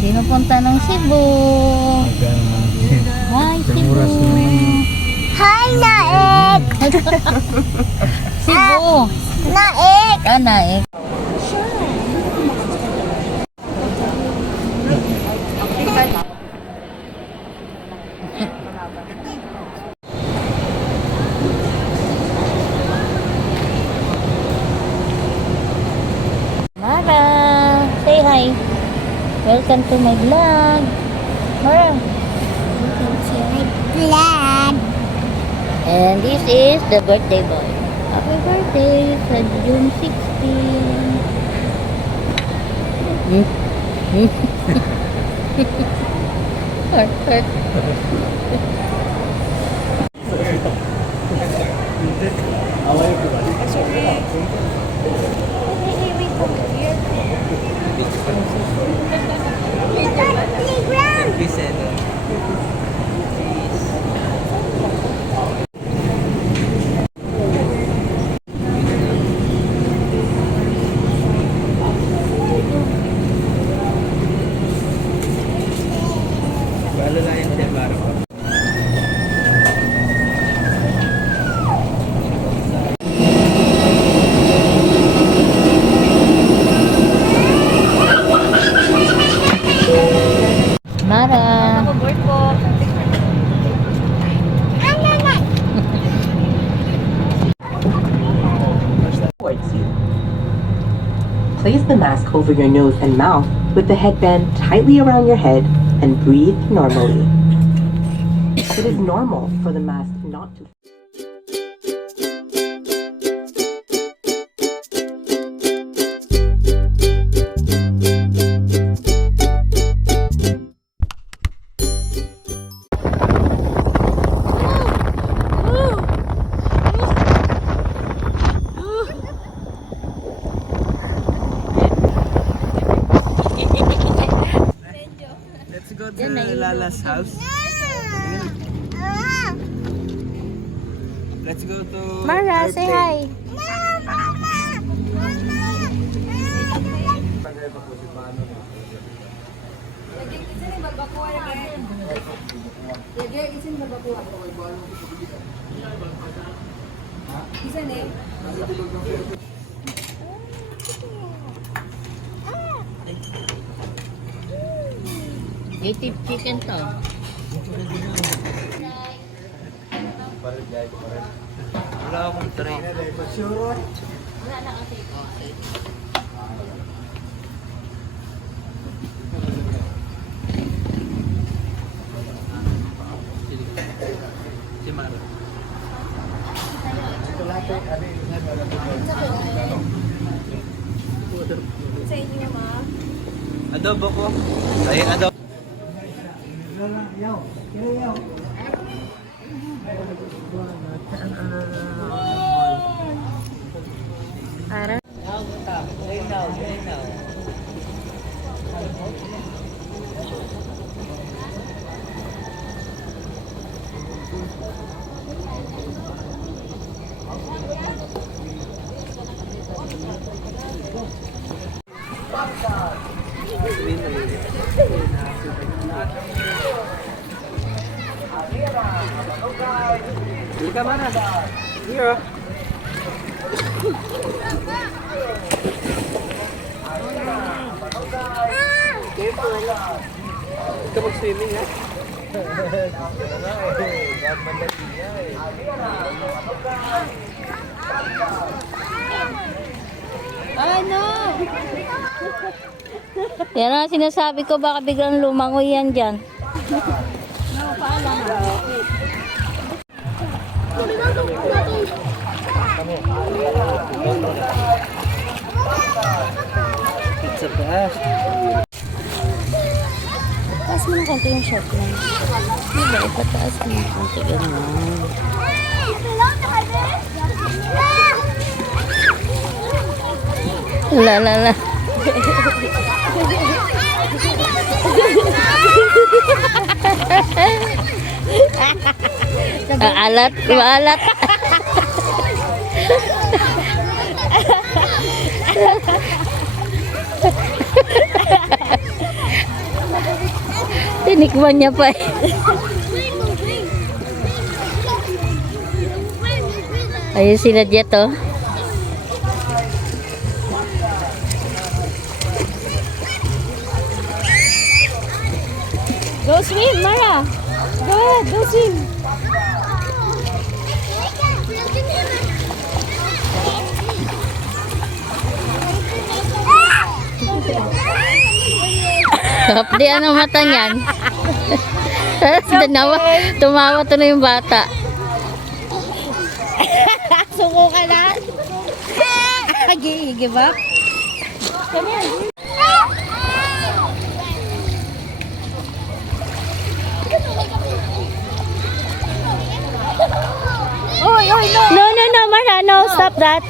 Pinupunta ng Cebu. Hi, Cebu. Hi, Naik! Cebu. Naik! Ah, Naik. Mara, say hi. Welcome to my vlog. Mara. Glad! And this is the birthday boy. Happy birthday sa June 16. Heart, heart. Mara. Towards you. Place the mask over your nose and mouth with the headband tightly around your head and breathe normally. It is normal for the mask not to. Let's go to Lala's house. Let's go to Mara, say hi. Native chicken to. Wala akong tray. Si Mara. Sa inyo, ma? Adobo ko. Ay, adobo. Para. Hindi ka Mara. Here. Ito mag-swimming ha? Ano? Yan ang sinasabi ko, baka biglang lumangoy yan dyan. Pizza taas. Taas mo ng konti yung shot mo. Diba, ipataas mo ng konti ganun. La la la. Maalat, maalat. Tinikman niya pa eh. Ayun sila Jet oh. Go swim, Mara. Go ahead, go swim. Kapdi ano mata niyan? Tumawa to na yung bata. Suko ka na. Give up. Come here. Oy, oy, no. No, Mara, no, stop that.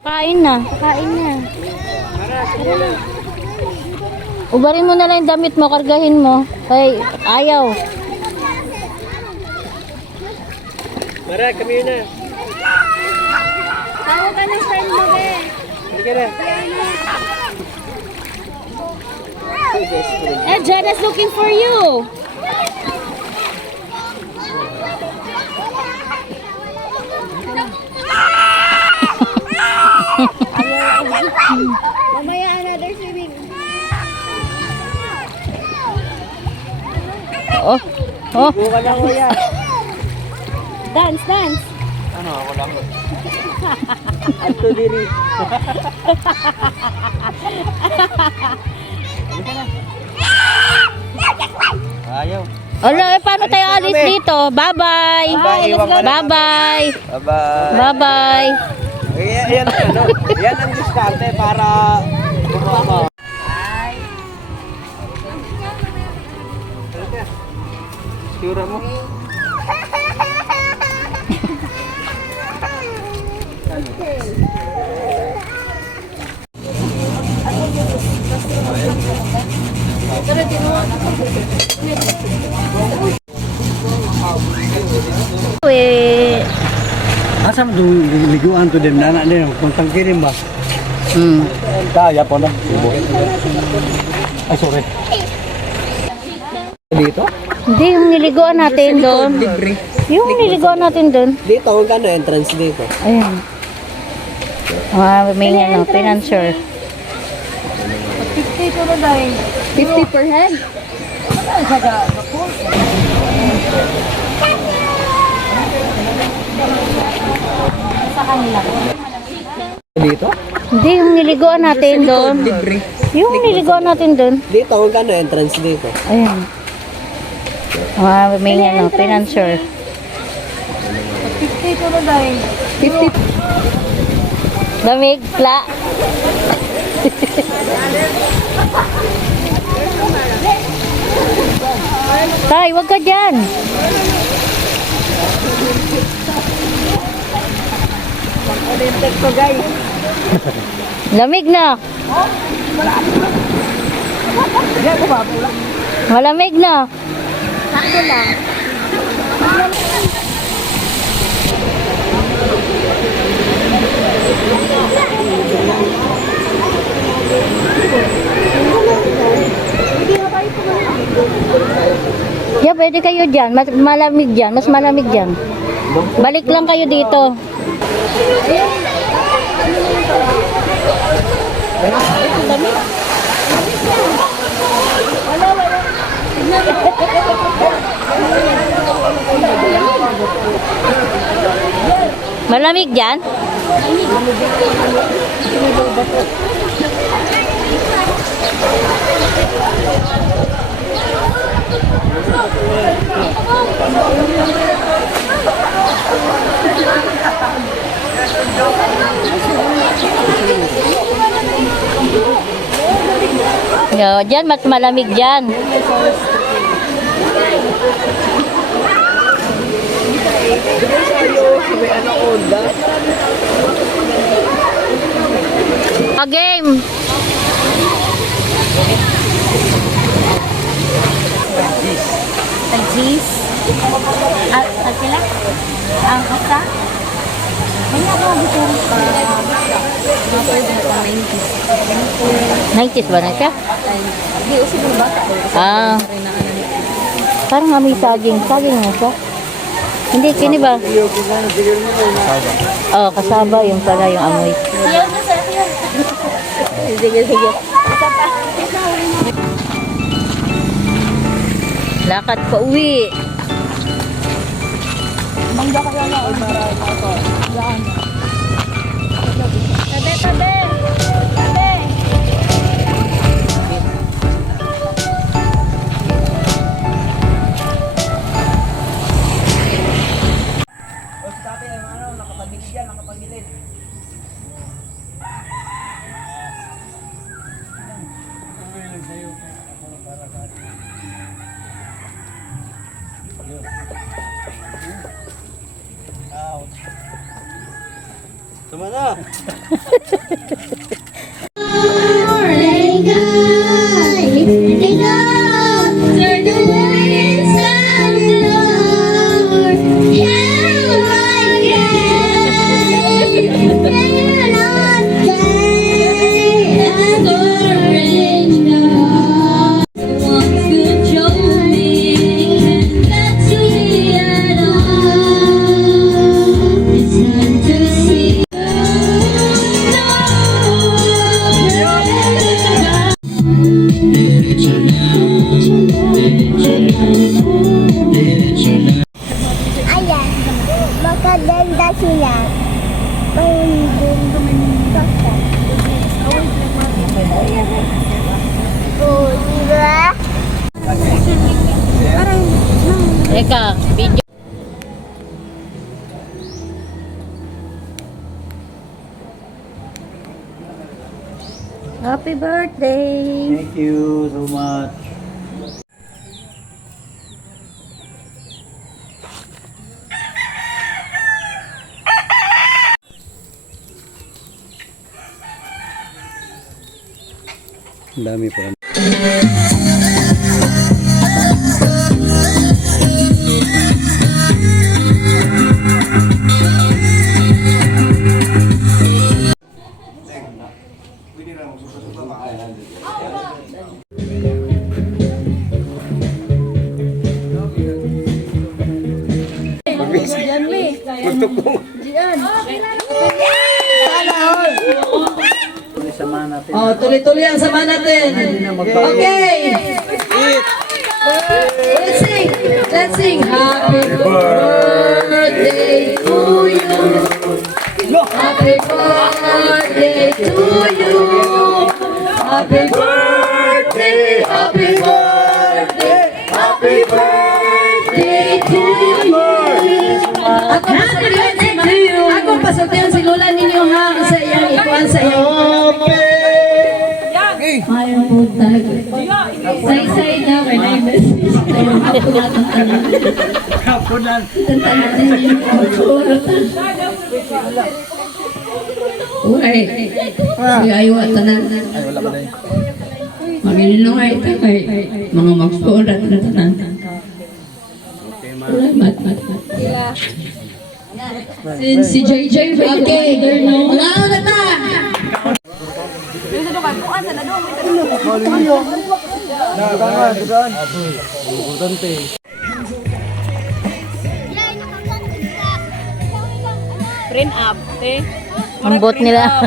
Kain na. Ubarin mo na lang yung damit mo, kargahin mo. Ay, ayaw. Mara, come here na. Tawag ka ng friend mo, be. Halika na. Jenna's looking for you. Mamaya another swimming. Oh. Buka lang ko yan. Dance, dance. Ano, ako lang. Ato diri. Halika na. Ayaw. Ala, paano tayo alis dito? Bye-bye. Iwan ka na. Bye-bye. Bye-bye. Bye-bye. Yan ano. Yan ang diskarte para gumawa mo. Halika. Sura mo. Eh, Asam tu liguan tu dem anak dia kontang kirim ba. Kaya po na. Ay sorry. Dito? hindi, yung niliguan natin doon. Libre. Yung niliguan natin doon. Dito, magkano entrance dito? Ayan. May ano, financer. 50 per head. Dito? Hindi, yung niliguan natin doon. Libre. Yung niliguan natin doon. Dito, magkano entrance dito? Ayan. May ano, financer. 50. Lamig, pla. Tay, wag ka dyan. Lamig na. Malamig na. Sakto lang. Yeah, pwede kayo dyan. Malamig dyan. Mas malamig dyan. Balik lang kayo dito. Malamig dyan? Yo, dyan mas malamig dyan. A game. Tagis. Sila? Ang kasa? 90s ba na siya? Hindi, usip ng bata. Ah. Parang amoy saging. Saging na siya. Hindi, kini ba? Oh, kasaba yung pala yung amoy. Sige, sige. Lakad pa uwi. Mangga ka lang ako para ako. Gaan. Tabi, tabi. Tabi. Tama na. Ayan, magaganda sila. Oh, diba? Teka, video. Happy birthday! Thank you so much. Ang dami pa. Oh, tuloy-tuloy ang sama natin. Okay. Let's sing. Let's sing. Happy birthday to you. Happy birthday to you. Happy birthday. Happy birthday. Happy birthday to you. Ako pasultihan si Lola ninyo ha. Sa iyang ikuan sa iyang. Ayaw po talaga. Say na, my name is. Ako na tantanan. Tantanan ninyo. Uy. Ayaw at tanan. Magilino nga ito kay mga magsurat na tanan. Mat. Si JJ, okay. Mga ano na ta? Print up, eh. Ang bot nila.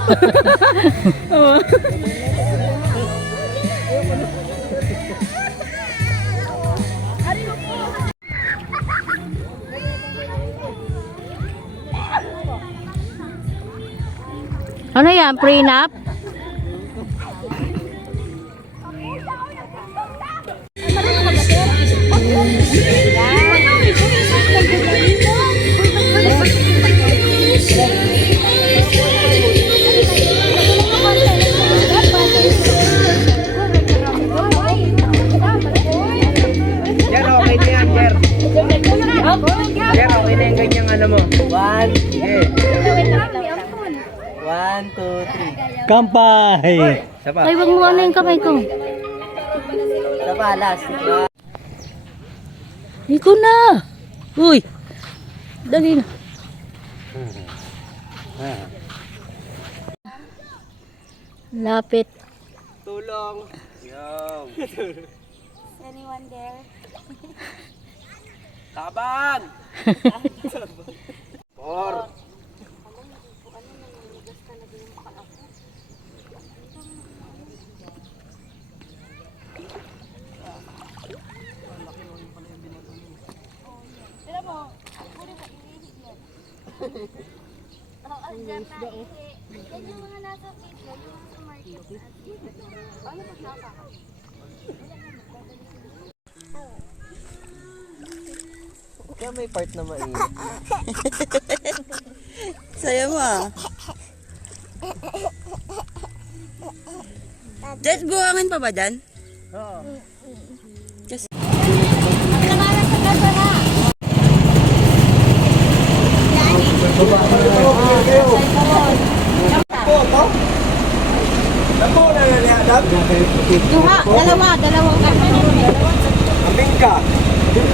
Ano yan? Prenup? Jer, okay na yan, Jer. Jer, okay na yung ganyang ano mo. One, yeah. 1, 2, 3. Kampay! Sapa. Ay, wag mo ano yung kamay ko. Sapa, last. Iko na! Uy! Dali na. Lapit. Tulong. Yo. Anyone there? Taban. Por. Yan yung mga nasa video, yung sa market. Ano pag nasa? Kaya may part na mainit. Saya mo ah. Just buhangin pa ba dyan? Oo. Duha, dalawang kami. Aming ka.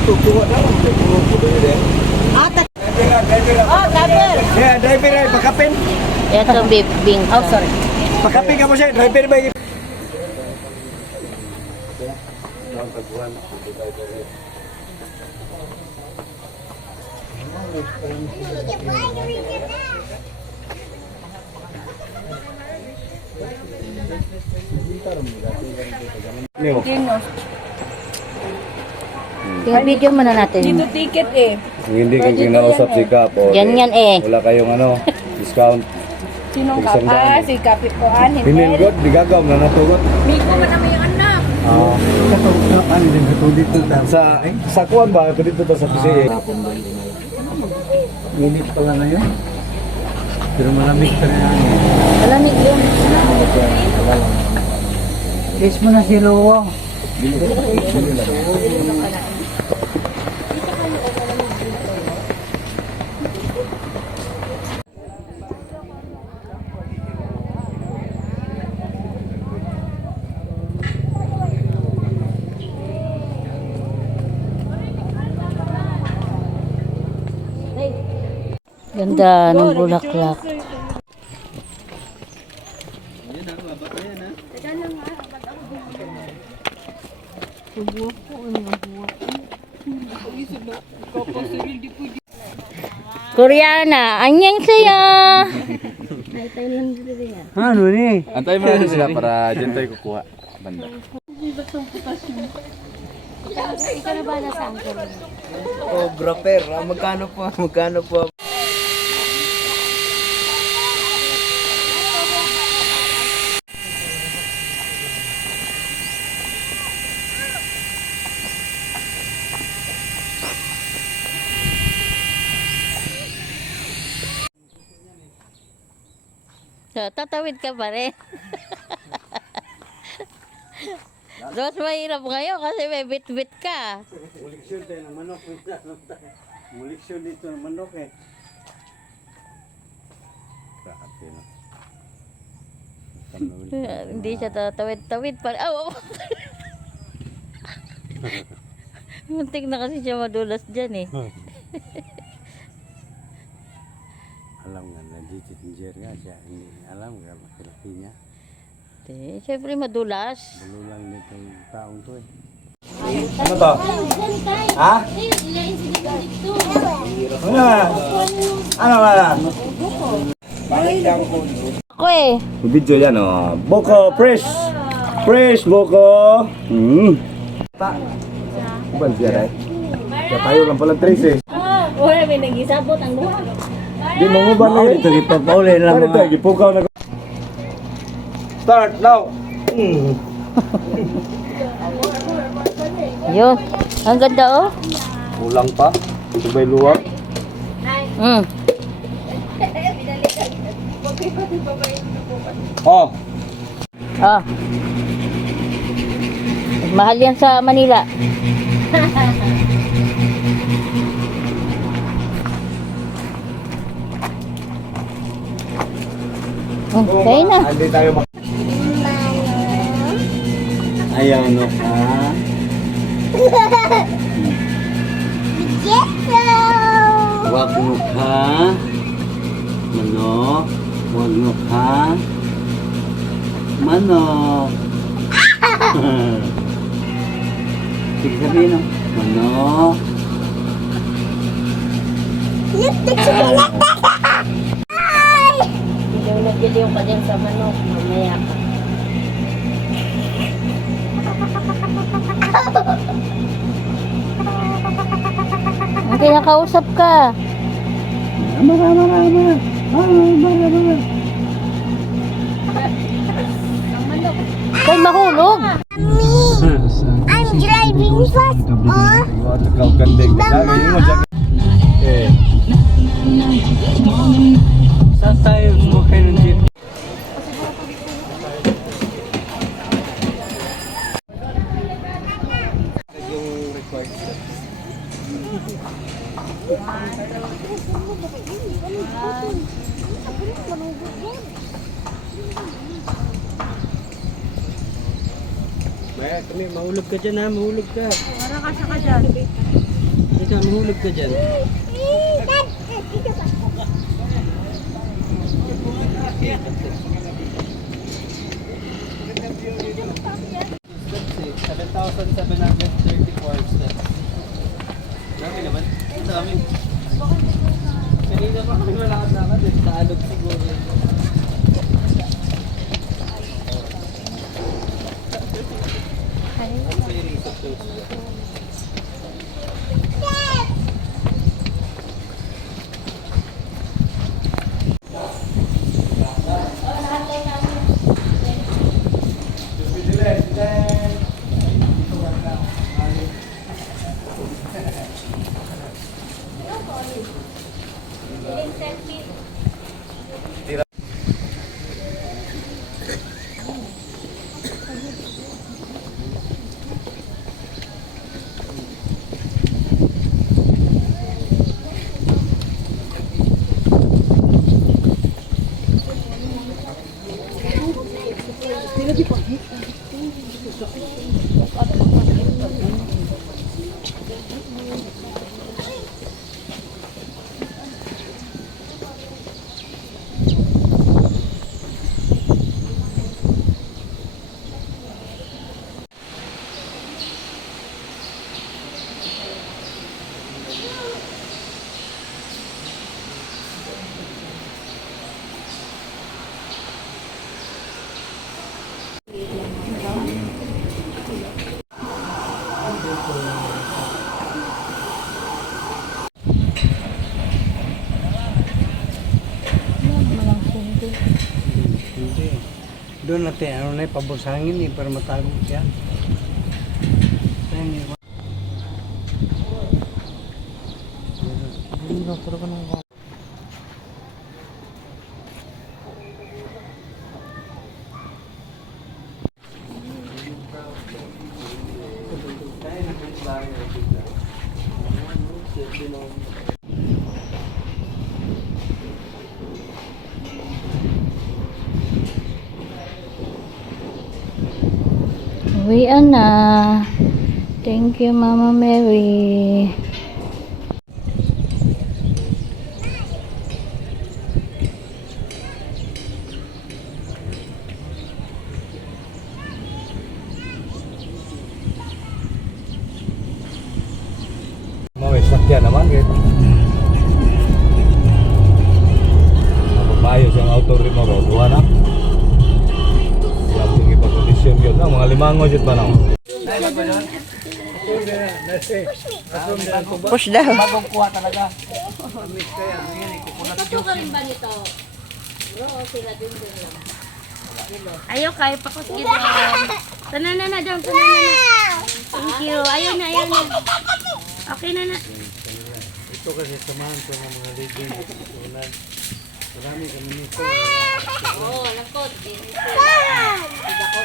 Tutuwa na lang. Oh, double. Yeah, driver ay pakapin. Ito bing. Oh, sorry. Pakapin ka mo siya. Driver ba yun? Video muna natin. Dito ticket eh. Hindi kang kinausap si Kap o Ganyan eh. wala kayong discount. Sinong Isang kapa? daan. Si Kapit ko Hinel. Pinilgot, di gagaw na natugot. Miko man naman yung anak. Ano din dito sa kuwan ba? Ito dito sa PCA. Init pala na yun. Pero malamig pa rin yan. Malamig yun. Kiss mo na si Luwa. Ganda ng bulaklak. Koreana, anyang saya. Ano ni? Antay mo na sila para dyan tayo kukuha. Banda. Ikaw na ba nasa angkor? Oh, graper. Magkano po? Magkano po? So, tatawid ka pa rin. Mas mahirap ngayon kasi may bit-bit ka. Muliksyon tayo ng manok. Muliksyon dito ng manok eh. Grabe no. Hindi siya tatawid-tawid pa rin. Oh! Muntik na kasi siya madulas dyan eh. Alam nga, na-digit nga siya. Hindi alam nga, makilaki niya. Siyempre madulas. Bulo lang nitong taong to eh. Ano to? Ha? Ano ba? Ako eh. Video yan oh. Boko, fresh! Fresh, Boko! Ban siya rin. Kaya tayo lang palang trace eh. Wala may nag-isabot ang buwan. Di mo mo ba na yun? Ito, ipapauli lang mga. Ito, ipukaw na. Start now! Yun. Ang ganda oh. Kulang pa. Ito ba'y luwag? Mm. Oh! Ah. Mahal yan sa Manila. Okay na. Hindi tayo mak... Ayaw no ka. Wag mo ka. Manok. Manok, ha? Manok. Sige, sabihin no. Manok. Hindi mo nagdiliw ka din sa manok. Mamaya ka. Ang kinakausap ka. Kay mahulog. I'm driving fast. Saan tayo sumakay ng jeep? Maya, kami, mahulog ka dyan ha, mahulog ka. Wala ka siya ka dyan. Ika, mahulog ka dyan. Dami naman. Dami. Kanina pa kami malakad-lakad eh. Taalog siguro. Doon natin, ano na pabusangin eh, para matago siya. Uwian na. Thank you, Mama Mary. May sakyan naman gitu. Maayos yung auto rin mo, duha na. Yung tingin pag-kondisyon yun na, mga limango dyan pa na. Push daw. Bagong kuha talaga. Ayaw kayo pa ko sige doon. Tanan na na doon, tanan na na. Thank you. Ayaw na, ayaw na. Okay na na. Ito kasi samahan ko ng mga legend. Marami kami nito.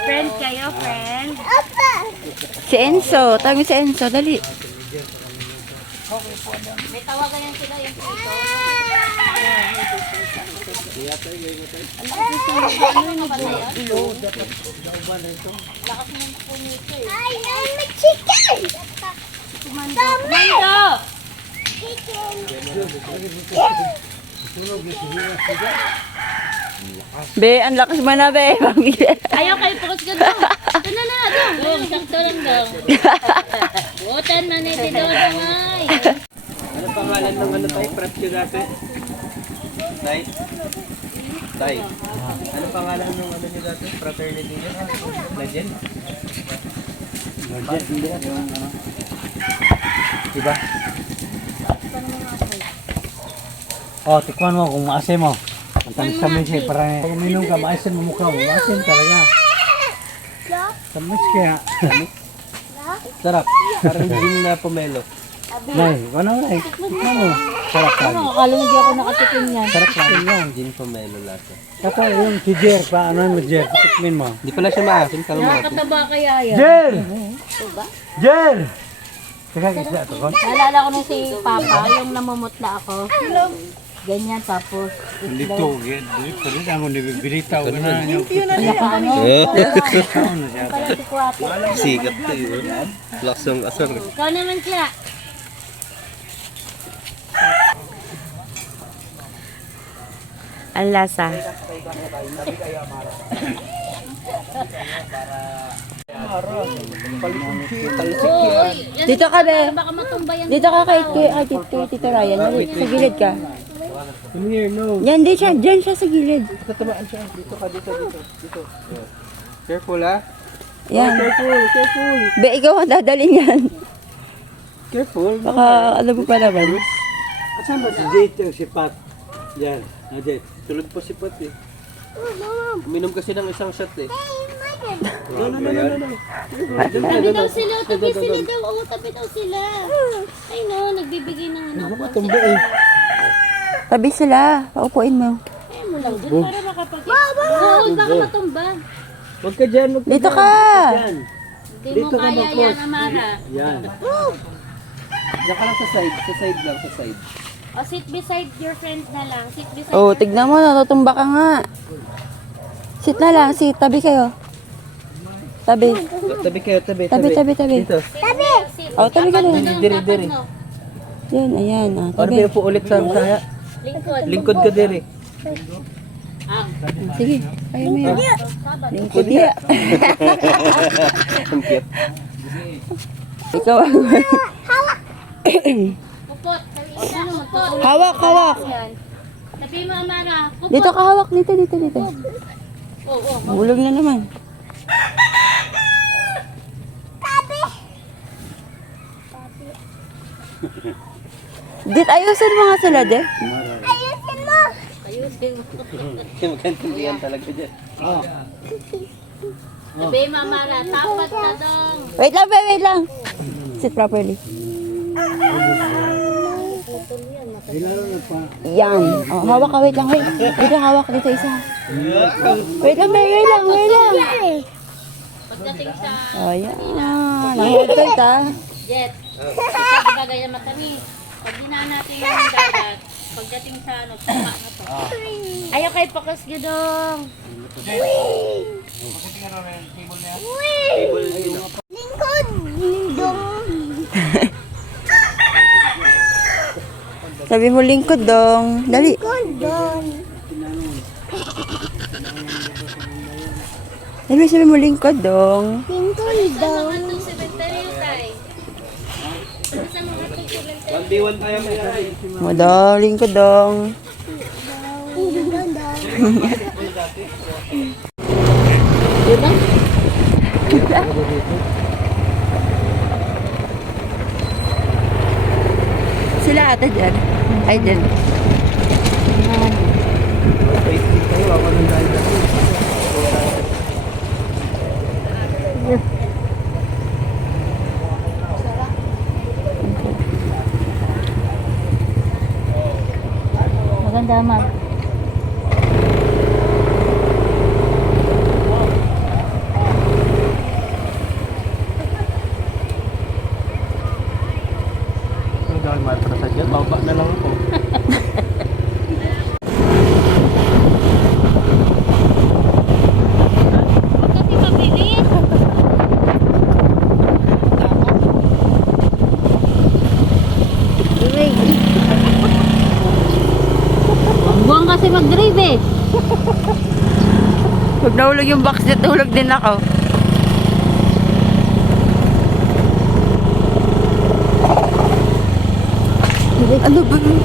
Friend kayo, friend. Si Enzo. Tawag mo si Enzo. Dali. May tawagan yan sila yung dito. Ay, I'm a chicken! Mando! Be, ang lakas mo na, be. Ayaw kayo, focus ka daw. Tanana, daw. Oh, sakto lang daw. Butan na nito daw ay. Ano pangalan ng ano tayo? Prep nyo dati? Tay? Tay? Ano pangalan ng ano nyo dati? Fraternity nyo? Legend? Budget, hindi yung ano. Diba? Oh, tikman mo kung maasim mo. Ang tamis sa misi, parang pag uminom ka, maasim mo mukha mo. Maasim talaga. Tamis kaya. Sarap. Parang gin na pomelo. Nay, ano na tikman mo. Sarap ka. Akala hindi ako nakatikim yan. Sarap ka. Yan, gin pomelo lasa. Kapag yung si Jer, paano mo Jer? Tikmin mo. Hindi pala siya maasin, kalma. Nakakataba kaya yan. Jer! Jer! Teka, kisla ito ko. Naalala ko nung si Papa, yung namumutla ako. Ganyan, tapos Dito, dito rin ako nabibiritaw ka na. ano? Saan na siya? Pala si Kuwapo. Sikat to yun. Laksong asar. Ikaw naman siya. Ang lasa. Dito ka, be. Baka matumba yan. Dito ka kay Tito Ryan. Sa gilid ka. Come here, no. Yan, di siya. Diyan siya sa gilid. Tatabaan siya. Dito ka, dito. Careful, ha? Yan. Careful. Be, ikaw ang dadalhin yan. Careful. Baka alam mo pa naman. At saan ba si Jade yung si Pat? Yan, Jade. Tulog po si Pat, eh. Uminom kasi ng isang shot, eh. Tabi daw sila, tabi sila daw. Oo, tabi daw sila. Ay no, nagbibigay ng ano. Tumba, eh. Tabi sila. Paupuin mo. Ay mo lang dun para makapag... Oo, baka matumba. Huwag ka dyan, huwag ka Dito dyan. ka! Hindi mo kaya yan, Amara. Yan. Diyan ka lang sa side. Sa side lang, sa side. O, sit beside your friend na lang. Sit beside Oh, your tignan mo. Natutumba ka nga. Sit na lang. Sit. Tabi kayo. Tabi. Tabi kayo, tabi. Tabi. Dito. sit. Oh, tabi ka lang. Diri. Yan, ayan. Ah, Ano tabi. po ulit sa saya? Lingkod. Lingkod ka, Diri. Sige. Kaya mo yan. Lingkod ya. Ang cute. Ikaw. Kupot. Ano, kupot. Hawak. Sabi mo, Amara. Kupot. Dito ka hawak. Dito. Oo. Mahulog na naman. Dit, ayusin mo nga sila, de. Magkantindihan talaga dyan. Sabi mo, Amara. Tapat na dong. Wait lang, be, wait lang. Sit properly. Yan. Oh, hawak ka, wait lang. Wait. Dito, hawak dito isa. Wait lang, be, wait lang. Pagdating sa Oh, yan. Nang-hold tight, ah. jet. Sabi bagay na matamis. Pag dinaan natin yung dagat, pagdating sa ano, tama na to. Ayaw kayo pakas gudong. Sabi mo lingkod dong. Dali. Sabi mo lingkod dong. Sa mga itong cemetery tayo. Sa mga itong cemetery. 1v1 tayo may Mo dong, lingkod dong. Sila ata dyan. Ay, dyan. Maganda, ma'am. dahil matrasa dyan. Baba na lang ako. Kasi mabilis. kasi mag-drive eh. Pag nahulog yung box, natulog din ako. Ano ba yun?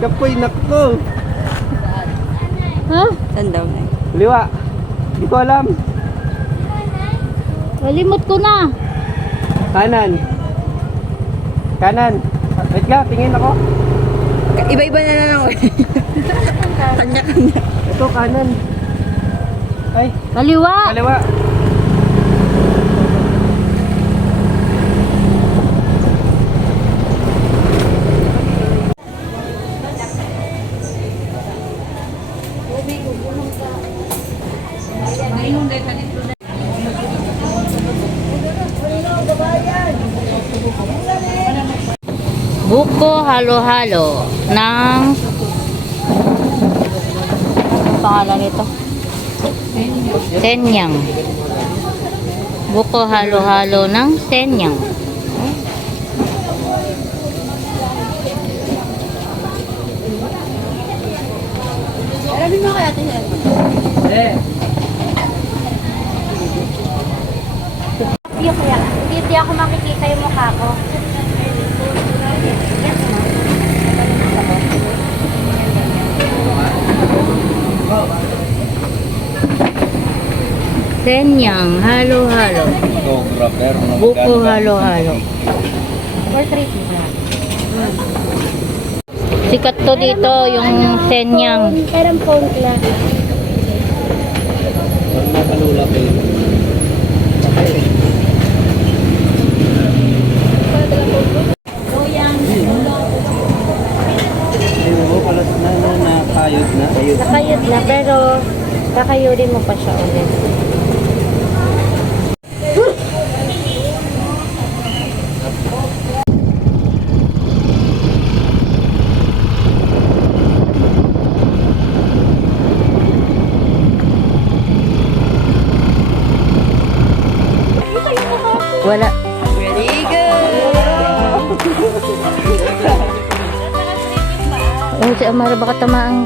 Kapoy, nakko. Ha? Saan daw na? Liwa. Hindi ko alam. Walimot ko na. Kanan. Kanan. Wait ka, tingin ako. Iba-iba na lang. Kanya-kanya. Ito, kanan. Ay, Kaliwa. kaliwa. Buko halo-halo ng... Ano pangalan nito? Senyang. Buko halo-halo ng senyang. Hindi ako makikita yung mukha ko. Senyang, halo-halo. Sobra, pero Buko halo-halo. Sikat to dito, yung senyang. Nakalula kayo. Nakayod na. Nakayod na, pero kakayurin mo pa siya ulit. Wala. Very good! Oh, si Amara baka tama ang...